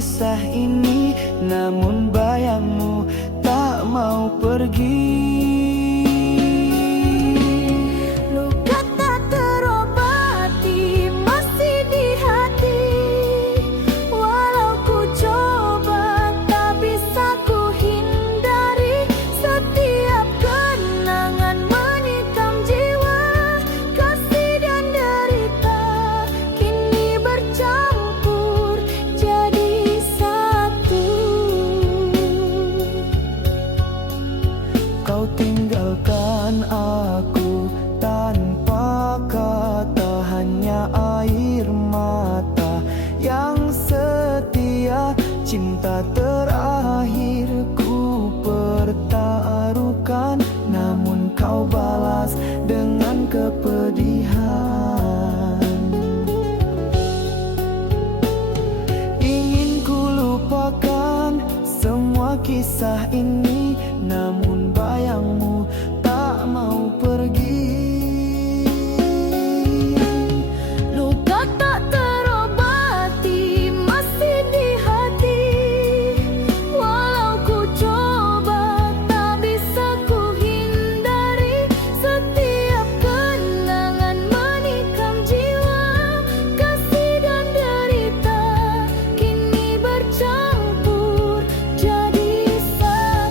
kisah ini, namun bayangmu tak mau pergi. Luka tak terobati masih di hati, walau ku coba tak bisa ku hindari. Setiap kenangan menikam jiwa, kasih dan derita kini bercampur jadi satu. Kau tinggalkan aku tanpa kata, hanya air mata yang setia. Cinta terakhirku pertaruhkan, namun kau balas dengan kepedihan. Ingin ku lupakan semua kisah ini, namun bayangmu tak mau pergi. Luka tak terobati masih di hati, walau ku coba tak bisa ku hindari. Setiap kenangan menikam jiwa, kasih dan derita kini bercampur jadi satu.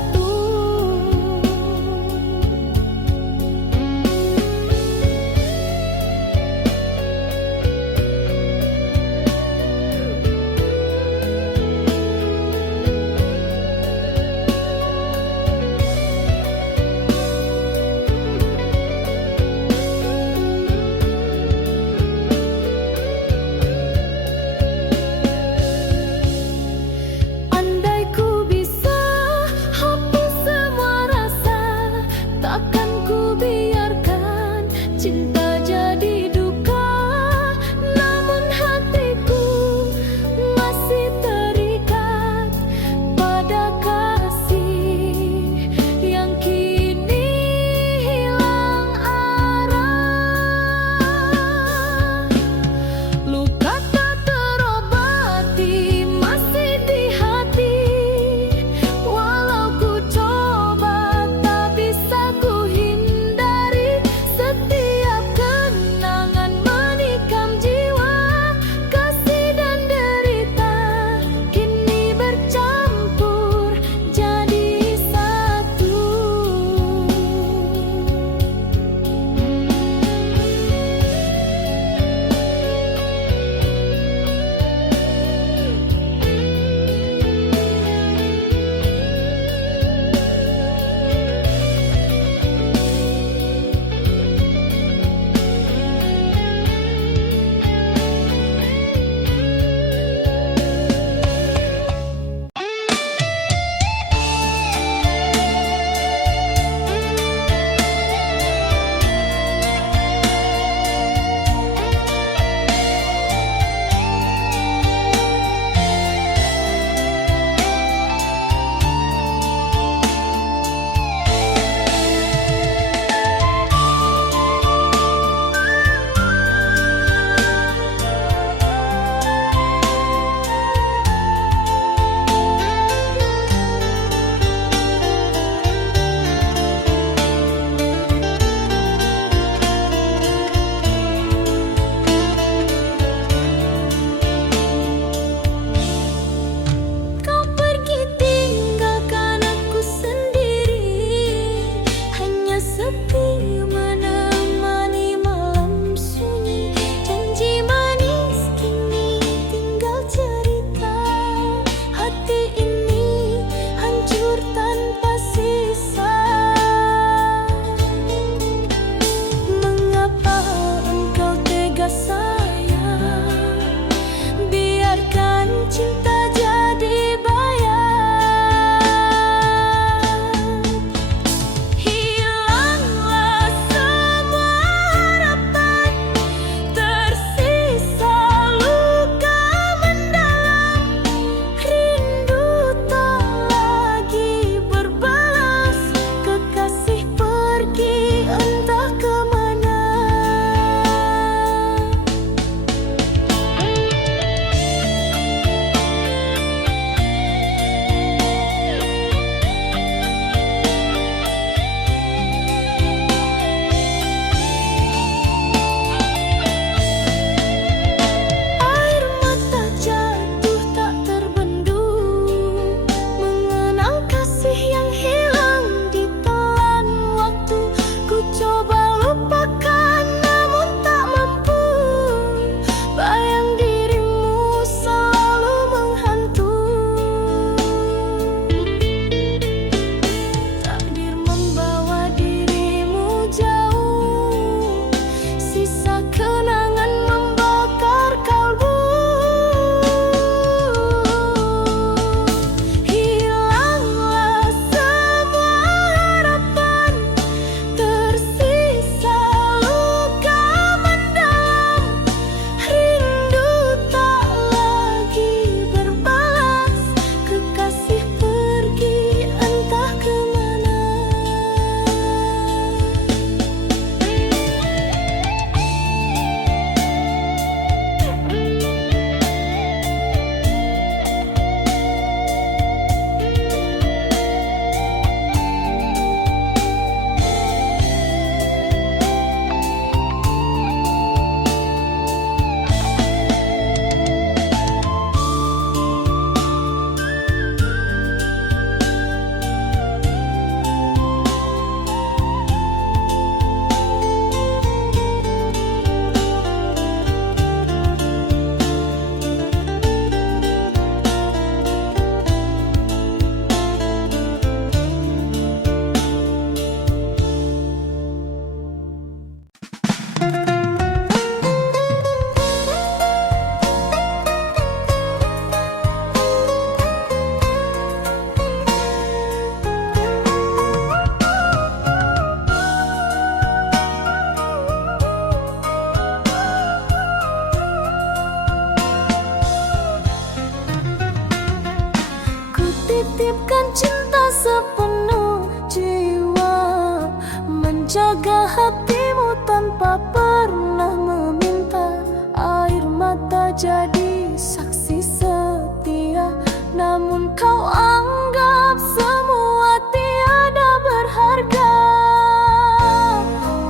menjaga hatimu tanpa pernah meminta. Air mata jadi saksi setia, namun kau anggap semua tiada berharga.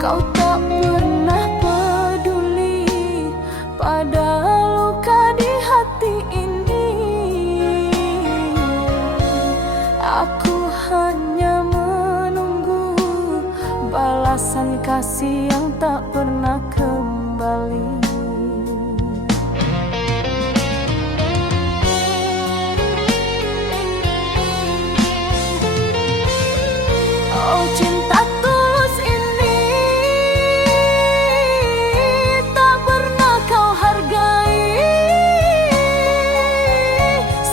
Kau tak pernah peduli pada luka di hati ini. Aku hanya menunggu balasan kasih yang tak pernah kembali. Oh, cinta tulus ini tak pernah kau hargai.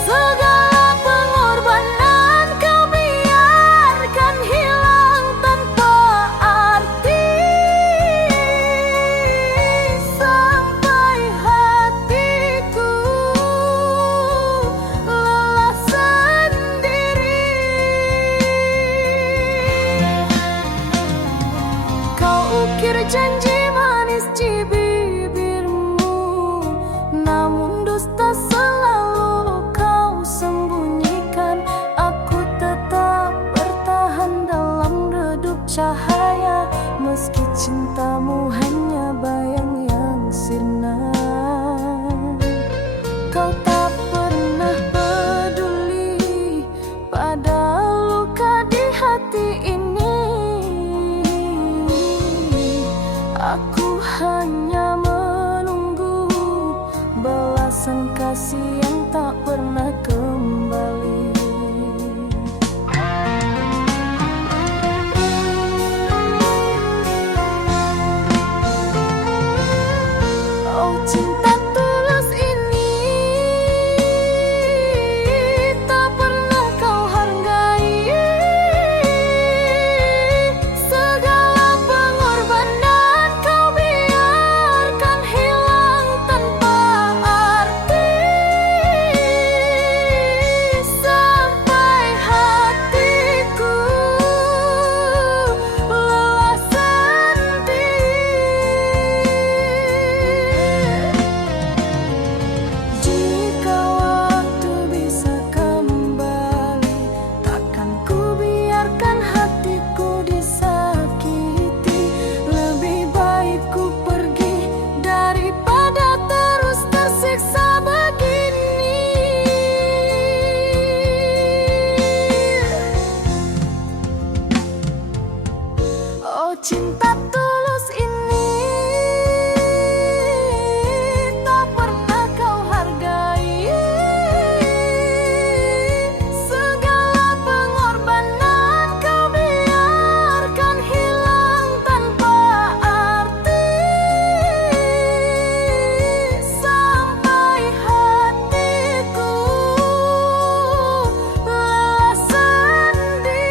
Segala pengorbanan kau biarkan hilang tanpa arti. Sampai hatiku lelah sendiri. Kau ukir janji manis di bibirmu, namun dusta selalu kau sembunyikan. Aku tetap bertahan dalam redup cahaya, meski cintamu hanya bayang yang sirna. Kau tak pernah peduli pada luka di hati ini. Aku hanya menunggu balasan kasih yang tak pernah kembali. Oh, cinta tulus ini tak pernah kau hargai. Segala pengorbanan kau biarkan hilang tanpa arti. Sampai hatiku lelah sendiri. Jika waktu bisa kembali, takkan ku biarkan hatiku disakiti. Lebih baik ku pergi daripada terus tersiksa begini. Oh, cinta tulus ini tak pernah kau hargai. Segala pengorbanan kau biarkan hilang tanpa arti. Sampai hatiku lelah sendiri.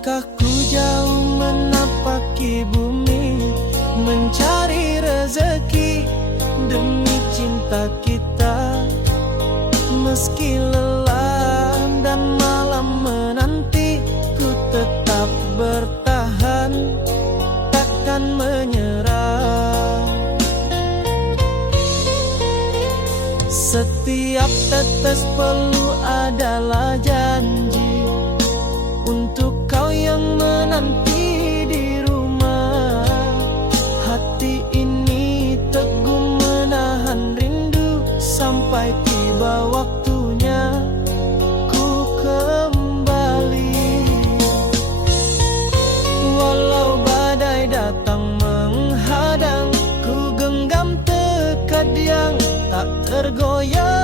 Langkahku jauh menapaki bumi, mencari rezeki demi cinta kita. Meski lelah dan malam menanti, ku tetap bertahan, takkan menyerah. Setiap tetes peluh adalah janji untuk kau yang menanti di rumah. Hati ini teguh menahan rindu sampai tiba waktunya ku kembali. Walau badai datang menghadang, ku genggam tekad yang tak tergoyahkan.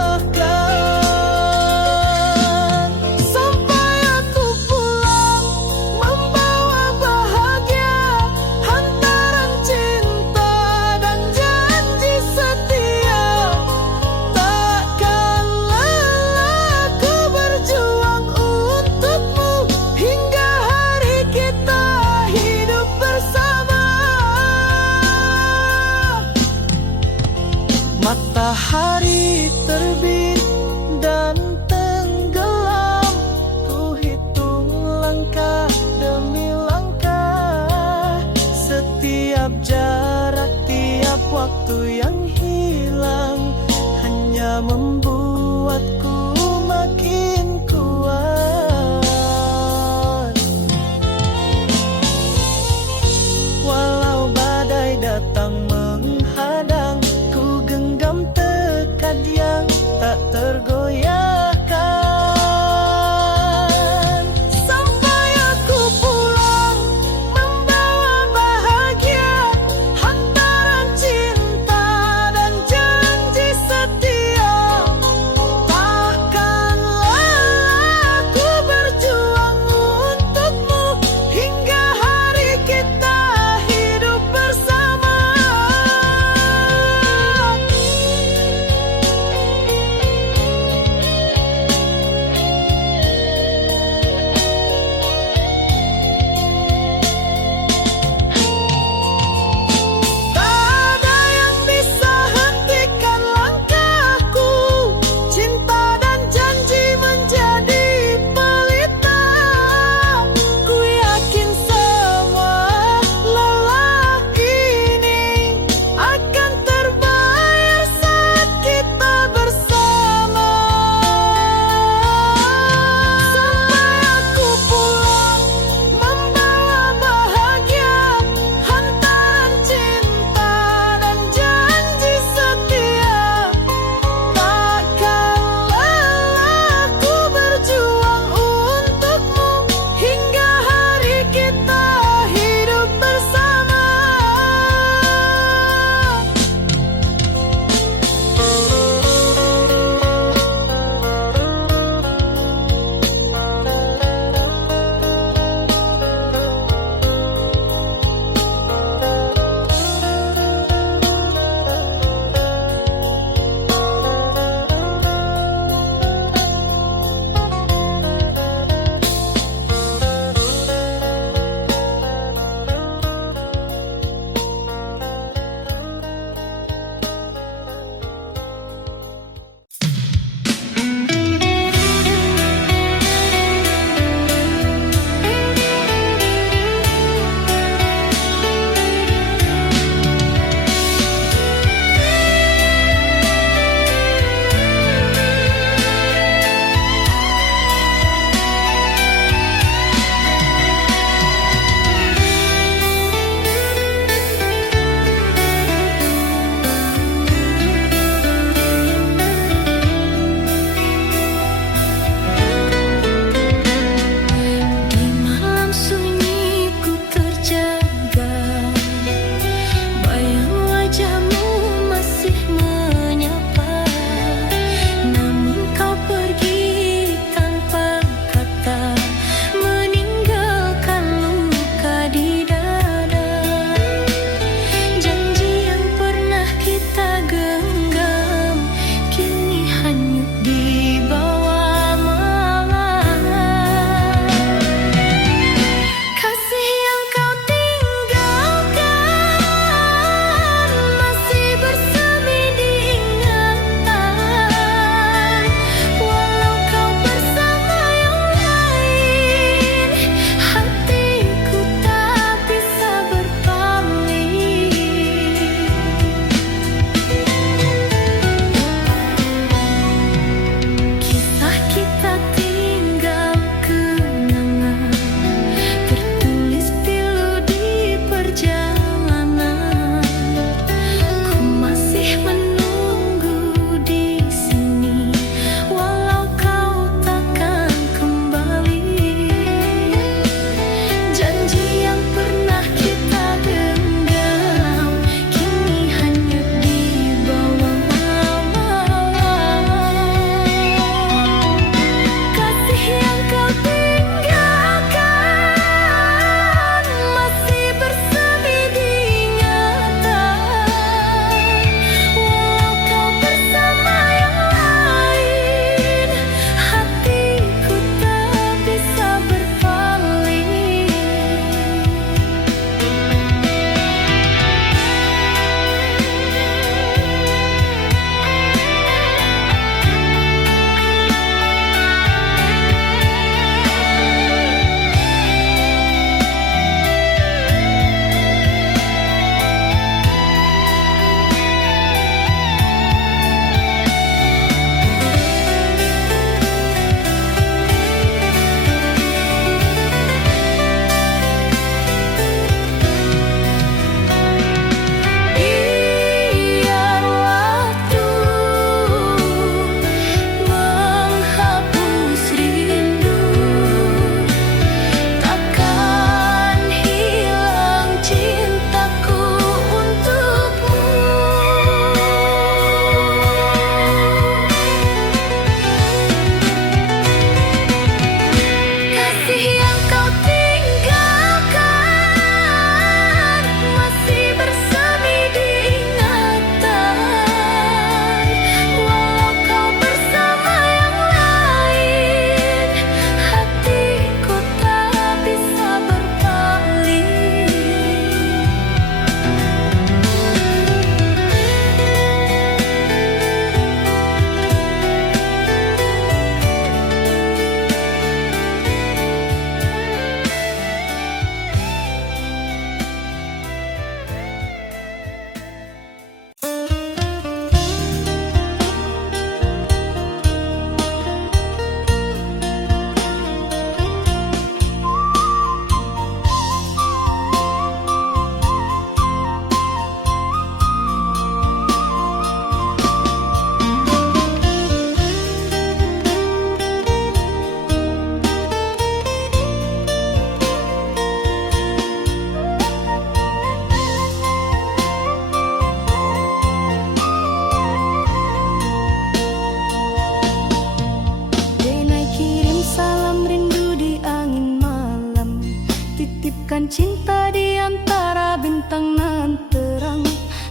Bagaikan cinta di antara bintang nan terang,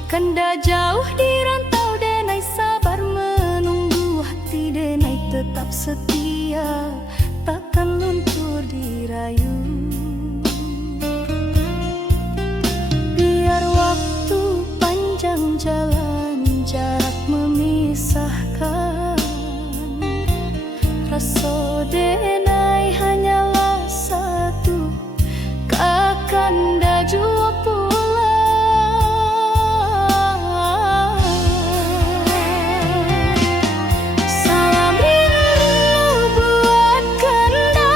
kanda jauh di rantau denai sabar menunggu, hati denai tetap setia, takkan luntur dirayu. Biar waktu panjang jalan, jarak memisahkan, rasa denai hanyalah satu, kakanda jua pulang. Salam rindu buat kanda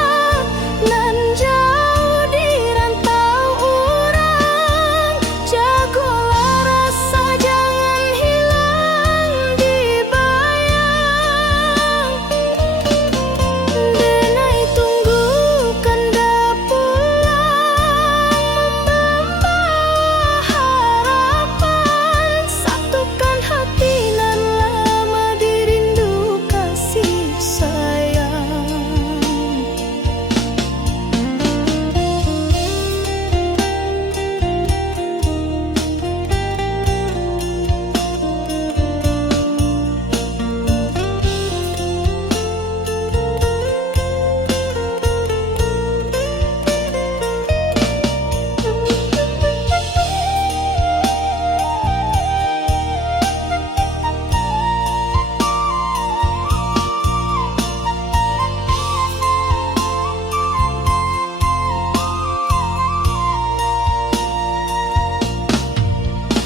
nan jauh di rantau urang, jagolah rasa jangan hilang di bayang. Denai tunggu kanda pulang, membawa harapan, satukan hati nan lama dirindu kasih sayang.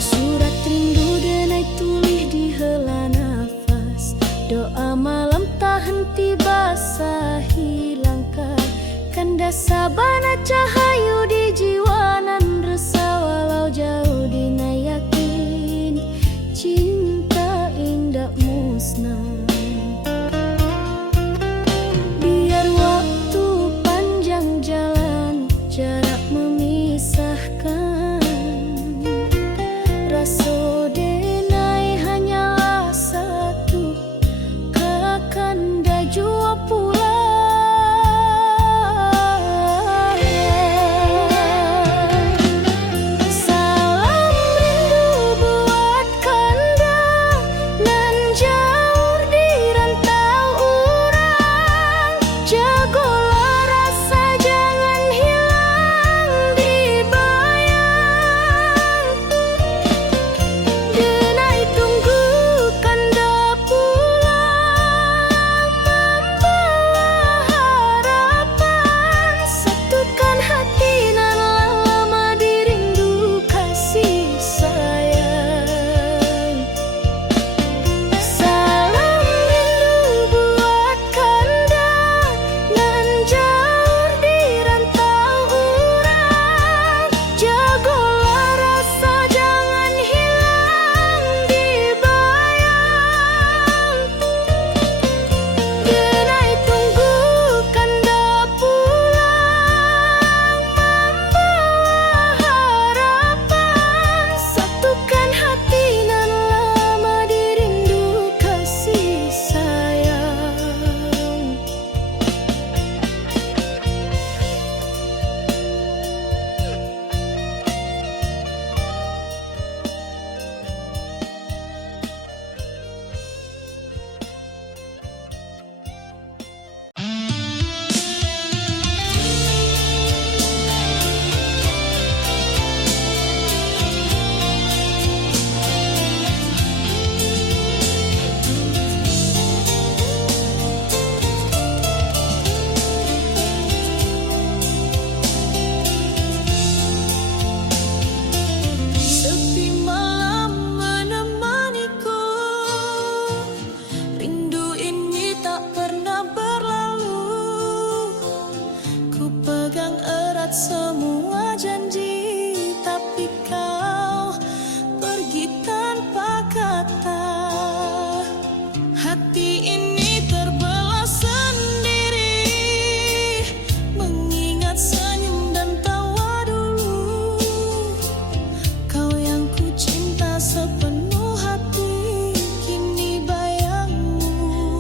Surat rindu denai tulis di hela nafas, doa malam tak henti basahi langkah, kanda sabana cahayu di jiwa nan resah, walau jauh dinai yakin cinta indah musnah. Biar waktu panjang jalan, jarak memisahkan, rasa denai hanyalah satu, kakanda jua pulang. Salam rindu buat kanda nan jauh di rantau urang, jagolah rasa jangan hilang di bayang. Denai tunggu kanda pulang, membawa harapan, satukan hati nan lama dirindu kasih sayang. Salam rindu buat kanda nan jauh di rantau urang, jagolah rasa jangan hilang di bayang. Denai tunggu kanda pulang, membawa harapan, satukan hati nan lama dirindu kasih sayang. Sepi malam menemaniku, rindu ini tak pernah berlalu. Ku pegang erat semua janji, tapi kau pergi tanpa kata. Hati ini terbelah sendiri, mengingat senyum dan tawa dulu. Kau yang ku cinta sepenuh hati, kini bayangmu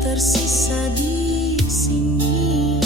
tersisa di sini.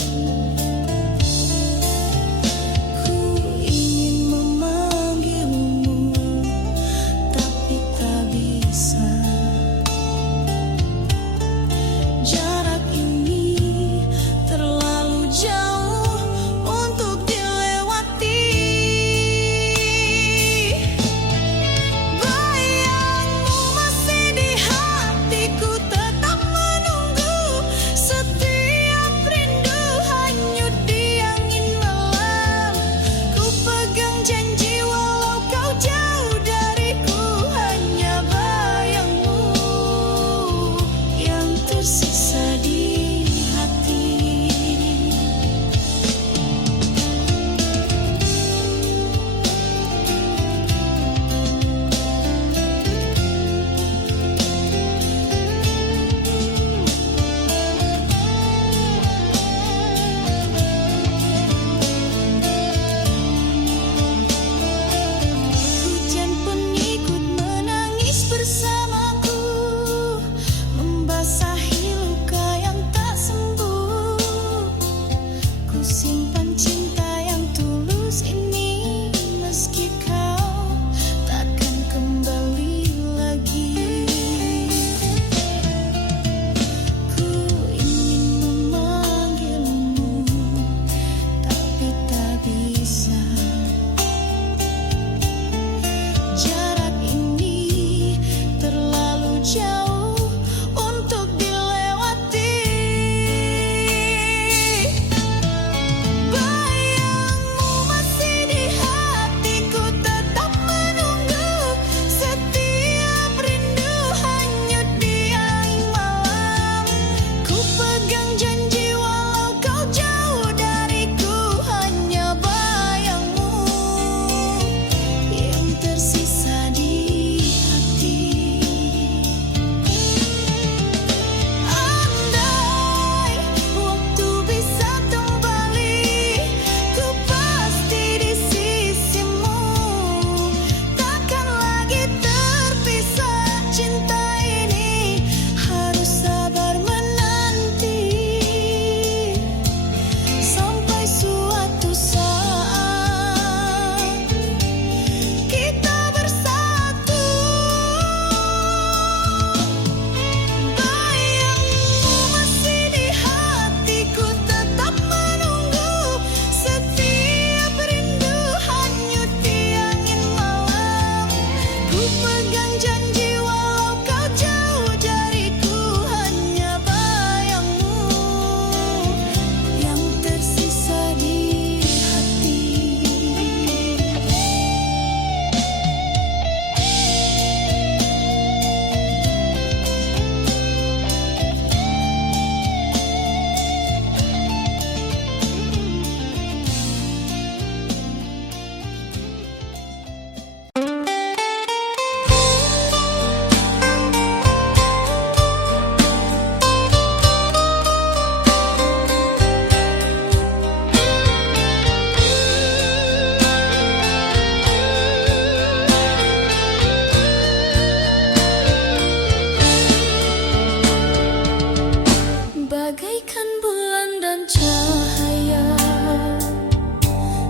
Bagaikan bulan dan cahaya,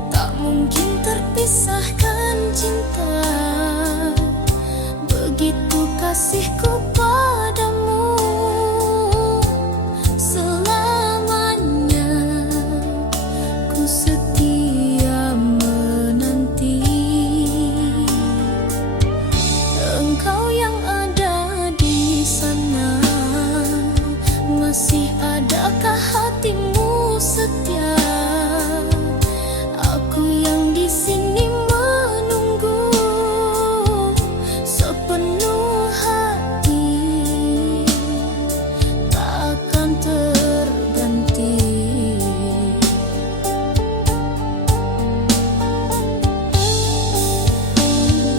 tak mungkin terpisahkan cinta. Begitu kasihku padamu, selamanya ku setia menanti. Engkau yang ada di sana, masih adakah hatimu setia? Aku yang di sini menunggu sepenuh hati, takkan terganti.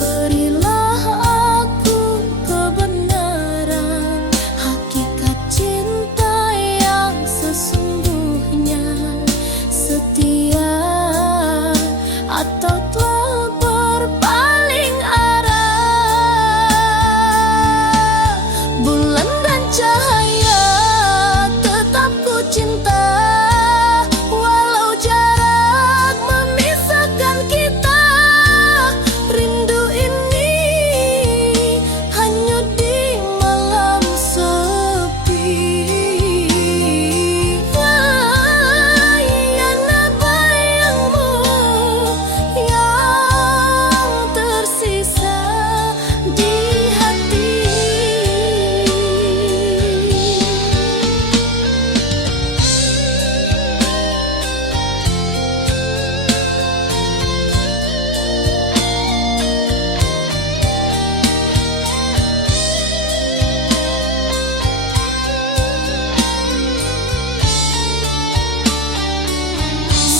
Berilah aku kebenaran, hakikat cinta yang sesungguhnya, setia atau telah berpaling arah. Bulan dan cahaya tetap ku cinta, walau jarak memisahkan kita. Rindu ini hanyut di malam sepi. Yana bayangmu yang tersisa di hati.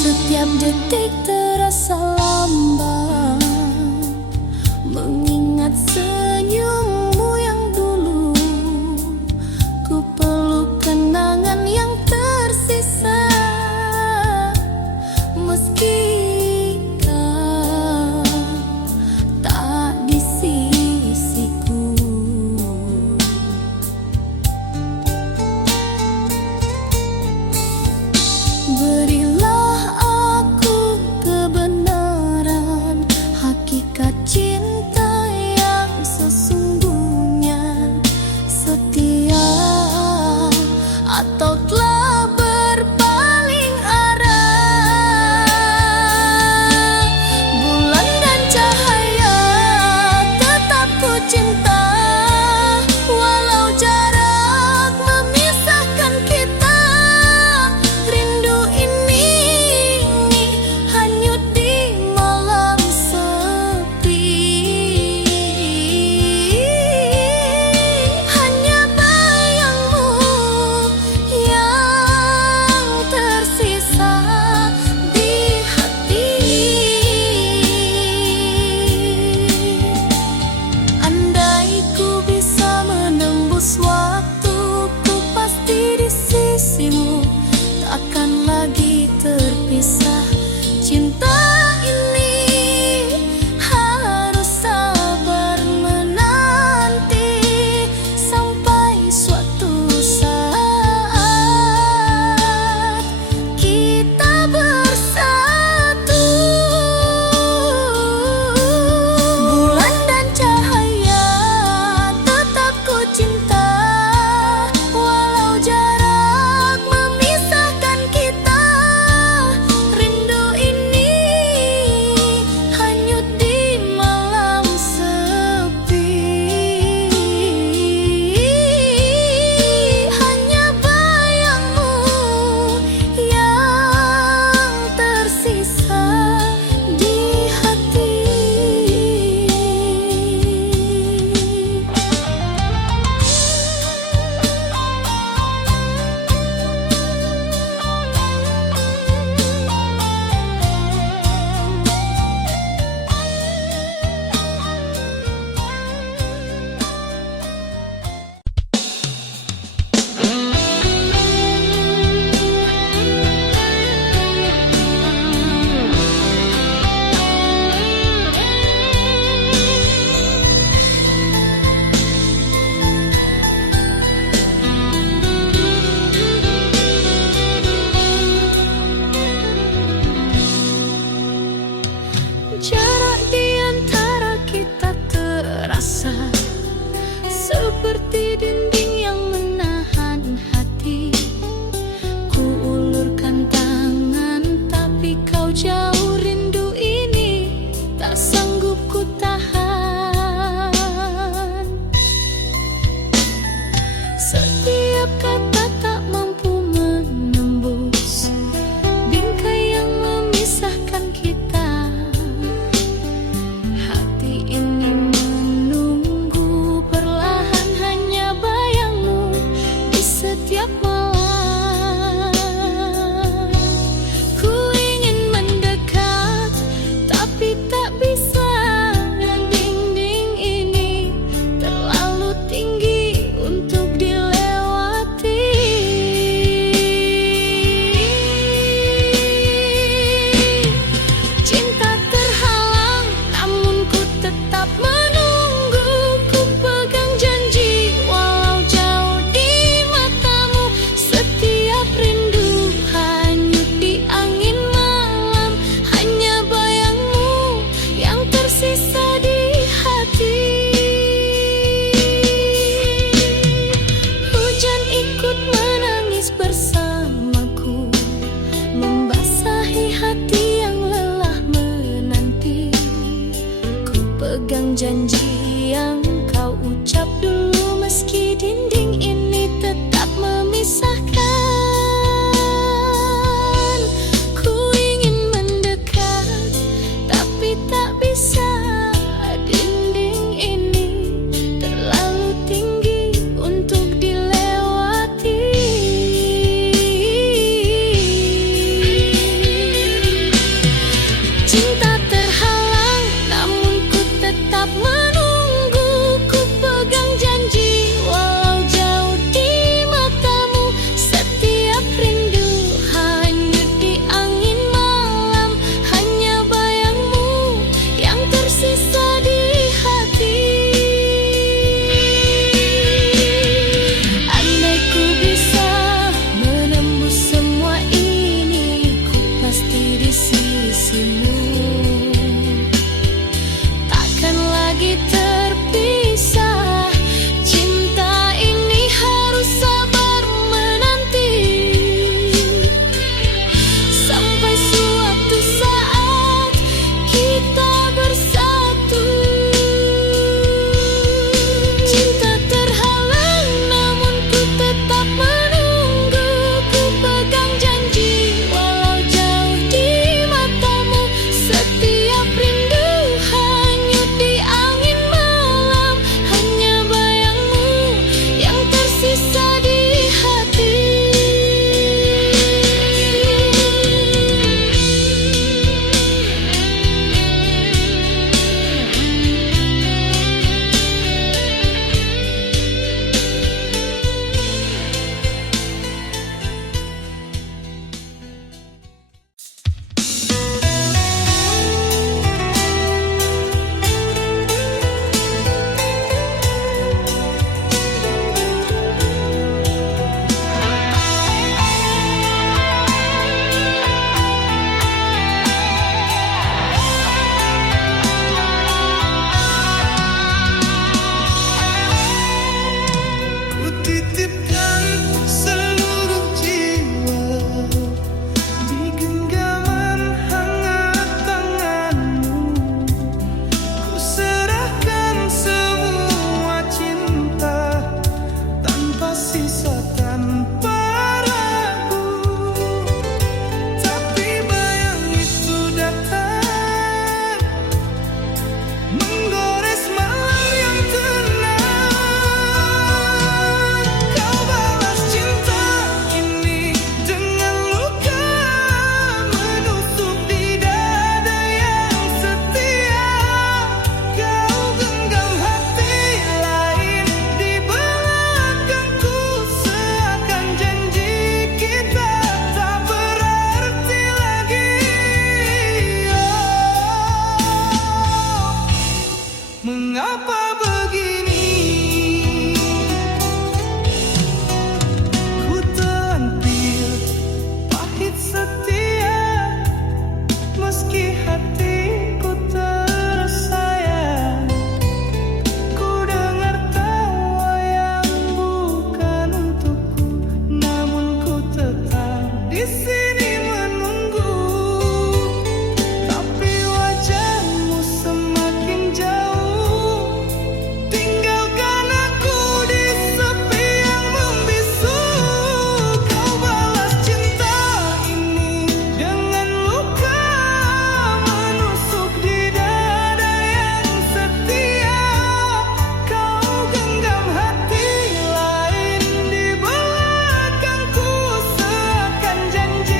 Setiap detik terasa lambat, mengingat senyummu yang dulu. Ku peluk kenangan yang tersisa, meski kau tak di sisiku. Berilah aku kebenaran, hakikat cinta yang janji yang kau ucap dulu, meski dinding ini tetap memisahkan. Ku ingin mendekat, tapi tak bisa. Dinding ini terlalu tinggi untuk dilewati. Cinta terhalang, namun ku tetap menunggu. Ku pegang janji, walau jauh di matamu. Setiap rindu hanyut di angin malam, hanya bayangmu yang tersisa di hati. Andai ku bisa menembus semua ini, ku pasti di sisimu. Takkan lagi terpisah. Cinta ini harus sabar menanti, sampai suatu saat kita bersatu. Cinta terhalang, namun ku tetap menunggu. Ku pegang janji, walau jauh di matamu. Setiap rindu hanyut di angin malam, hanya bayangmu yang tersisa di hati. Ku titipkan seluruh jiwa di genggaman hangat tanganmu. Ku serahkan semua cinta tanpa sisa, tanpa ragu. Tapi bayang itu datang, menggores malam yang tenang. Kau balas cinta ini dengan luka menusuk di dada yang setia. Kau genggam hati lain di belakangku, seakan janji kita tak berarti lagi. Mengapa begini? Ku tampil pahit setia, meski hatiku tersayang. Ku dengar tawa yang bukan untukku, namun ku tetap di sini menunggu. Tapi wajahmu semakin jauh, tinggalkan aku di sepi yang membisu. Kau balas cinta ini dengan luka menusuk di dada yang setia. Kau genggam hati lain di belakangku, seakan janji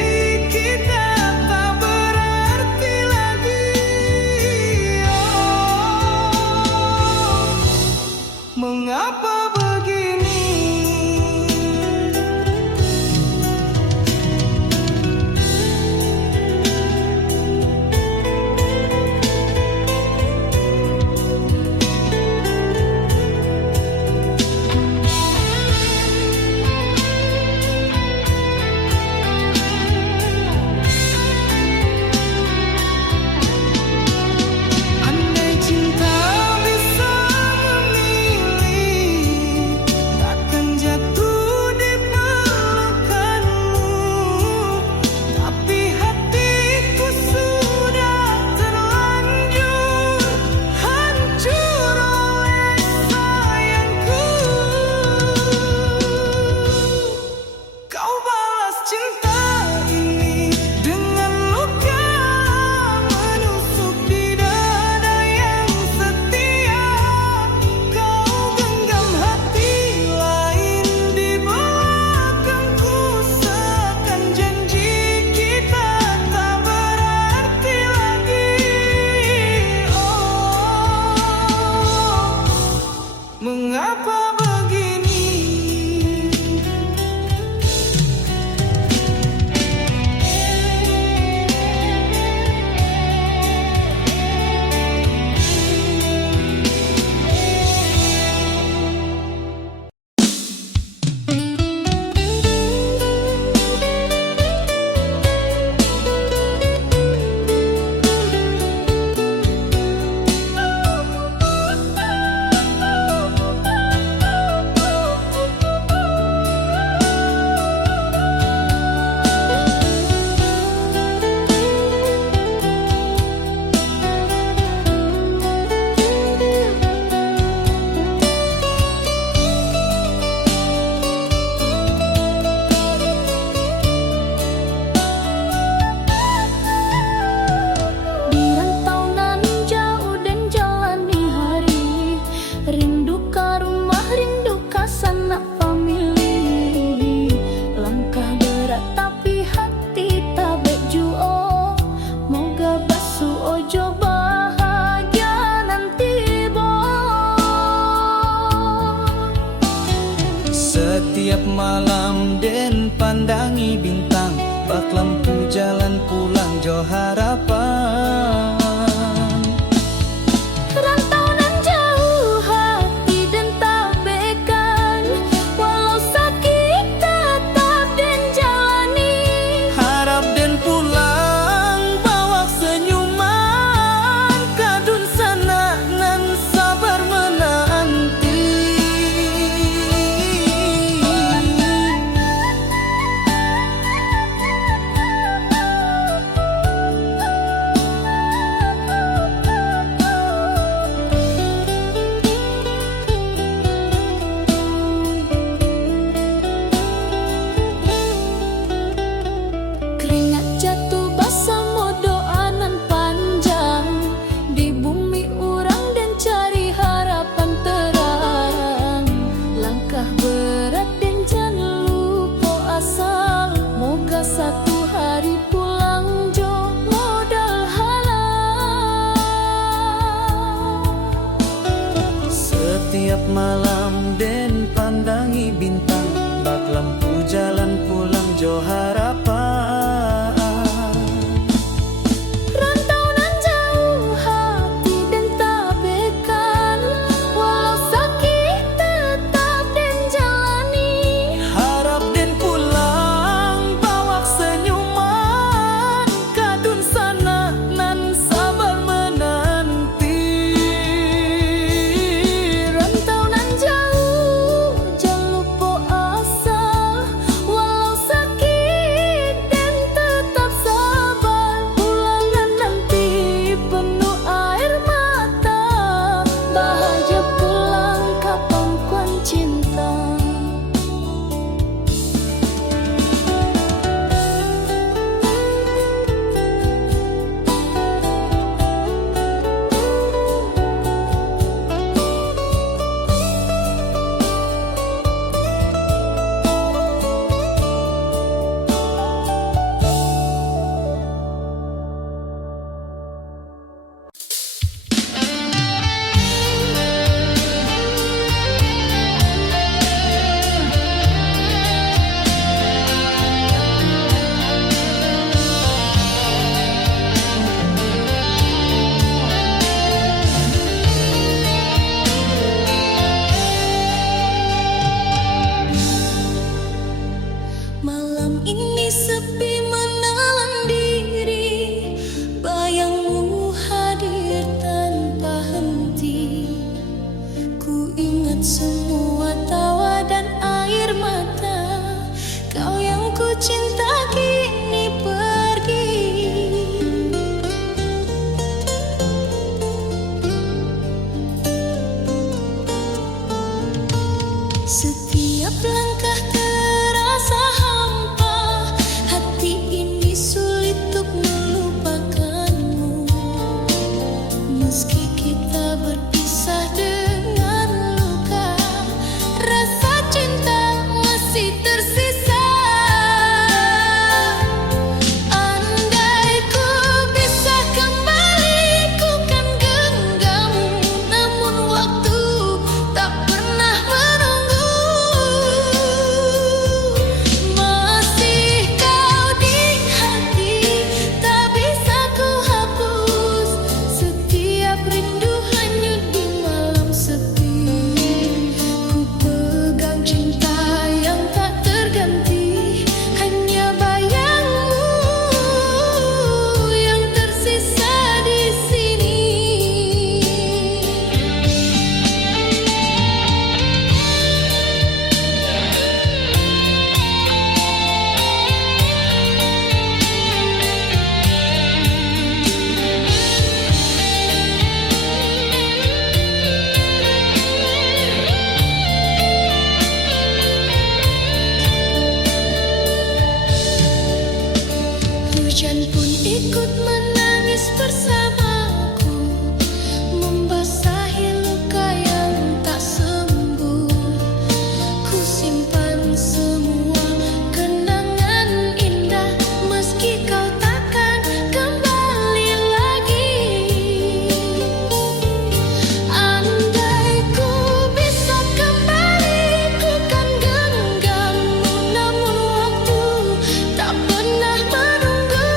harapan. Rantau nan jauh hati dan tak bekan, walau sakit tetap dan jalani. Harap dan pulang bawa senyuman, kadun sana nan sabar menanti. Keringat jatuh basah mau doa nan panjang, di bumi urang dan cari harapan terang. Langkah berat dan jangan lupa asal, moga satu hari pulang jo modal halal. Setiap malam den pandangi bintang, bak lampu jalan pulang jo harapan. Rantau nan jauh hati dan tak bekan, walau sakit tetap dan jalani. Harap dan pulang bawa senyuman, kadun sana nan sabar menanti. Rantau nan jauh jangan lupa asal, walau sakit dan tetap sabar. Pulangan nanti penuh air mata, bahagia pulang kapan kuan cinta. Malam ini sepi menelan diri, bayangmu hadir tanpa henti. Ku ingat semua tawa dan air mata, kau yang ku cinta kini pergi. Setiap langkah terasa hampa, hati ini sulit untuk melupakanmu. Meski kita berpisah dengan luka, rasa cinta masih tersisa. Andai ku bisa kembali, ku kan genggammu, namun waktu tak pernah menunggu. Masih kau di hati, tak bisa ku hapus. Setiap rindu hanyut di malam sepi. Ku pegang cinta yang tak terganti, hanya bayangmu yang tersisa di sini. Hujan pun ikut menangis bersamaku, membasahi luka yang tak sembuh. Ku simpan semua kenangan indah, meski kau takkan kembali lagi. Andai ku bisa kembali, ku kan genggammu, namun waktu tak pernah menunggu.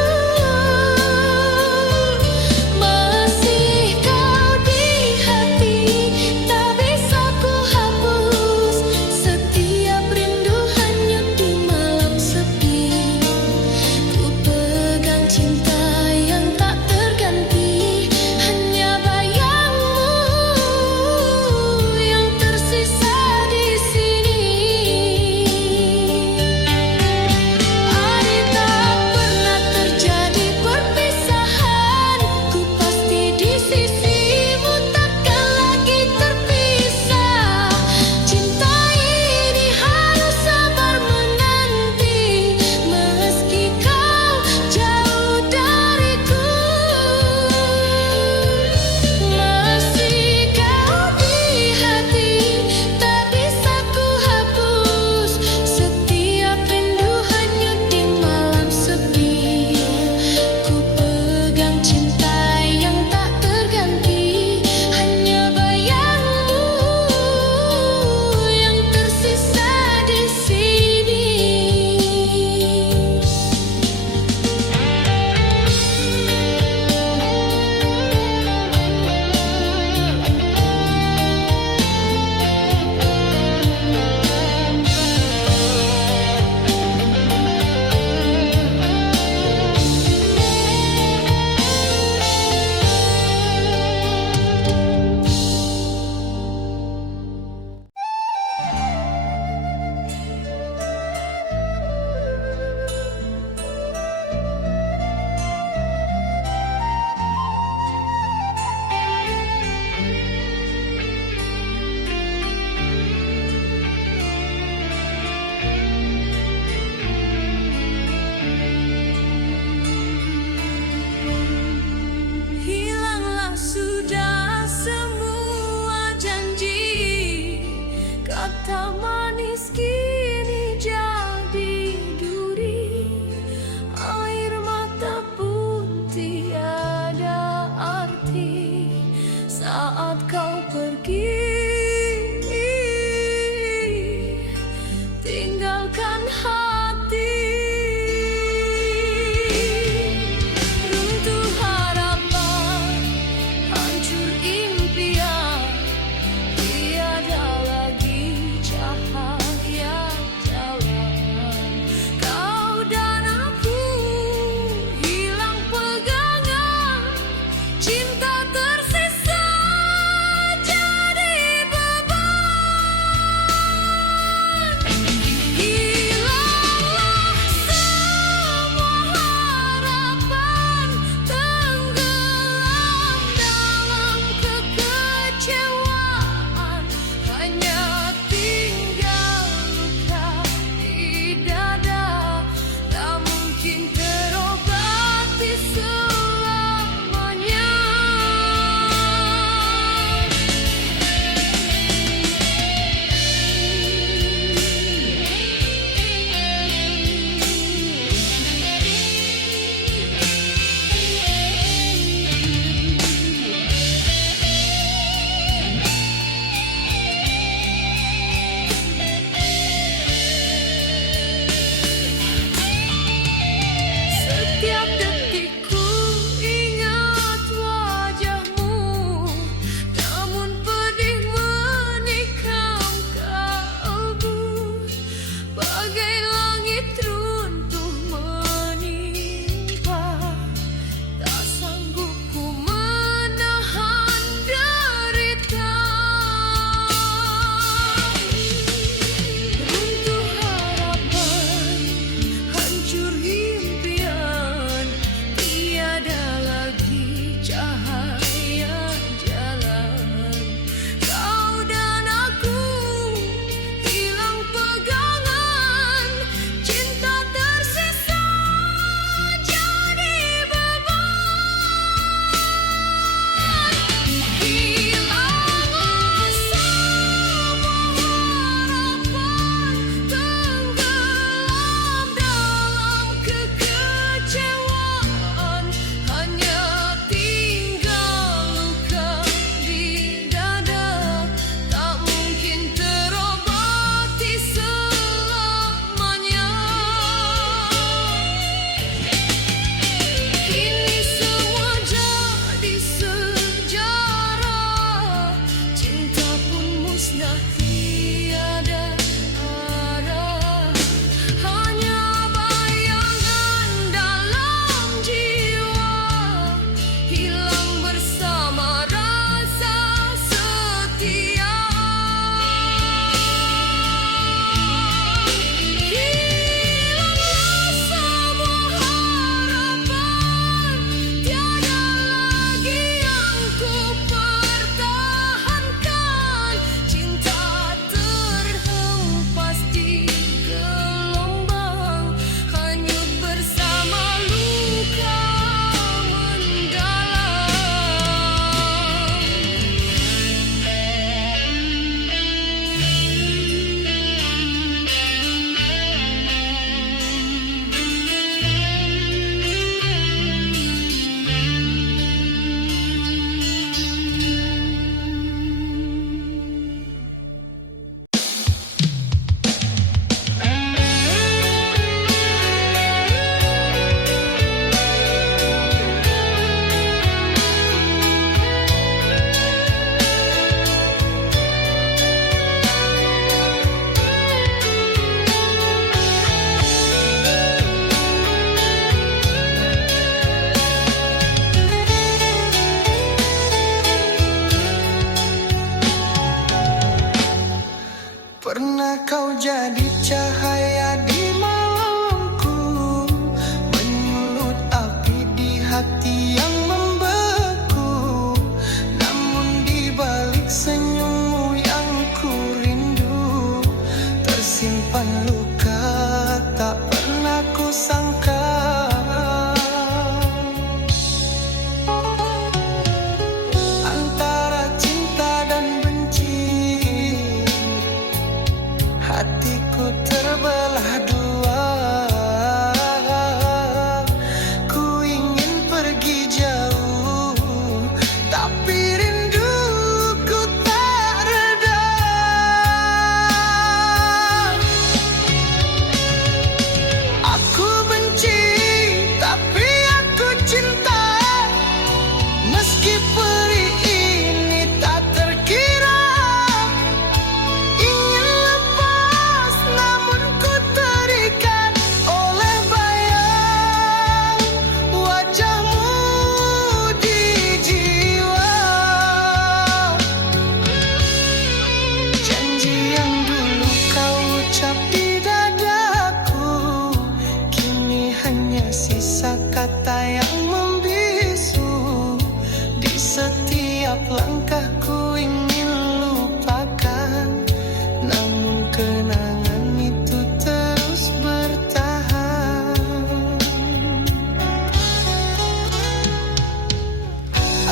pergi, tinggalkan hati. Runtuh harapan, hancur impian, tiada lagi cahaya jalan. Kau dan aku hilang pegangan, cinta tersisa jadi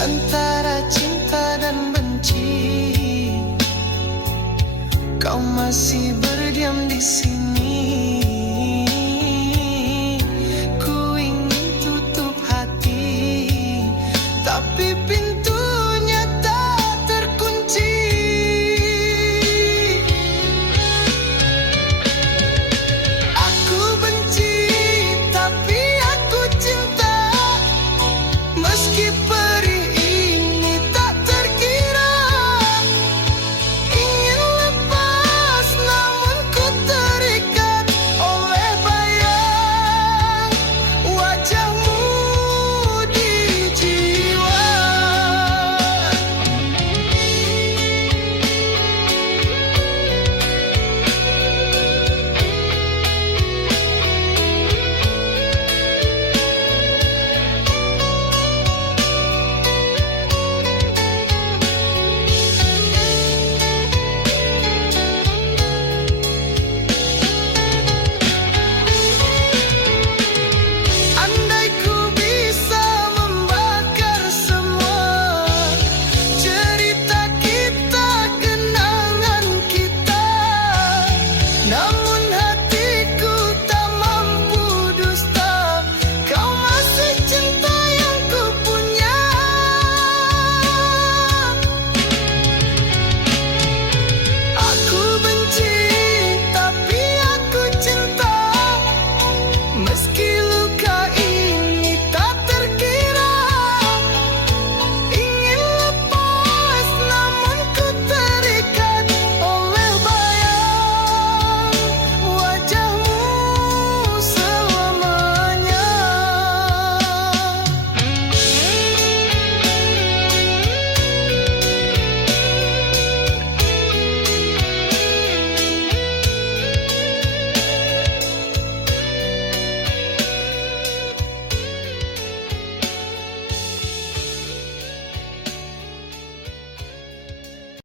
antara cinta dan benci. Kau masih berdiam di sini.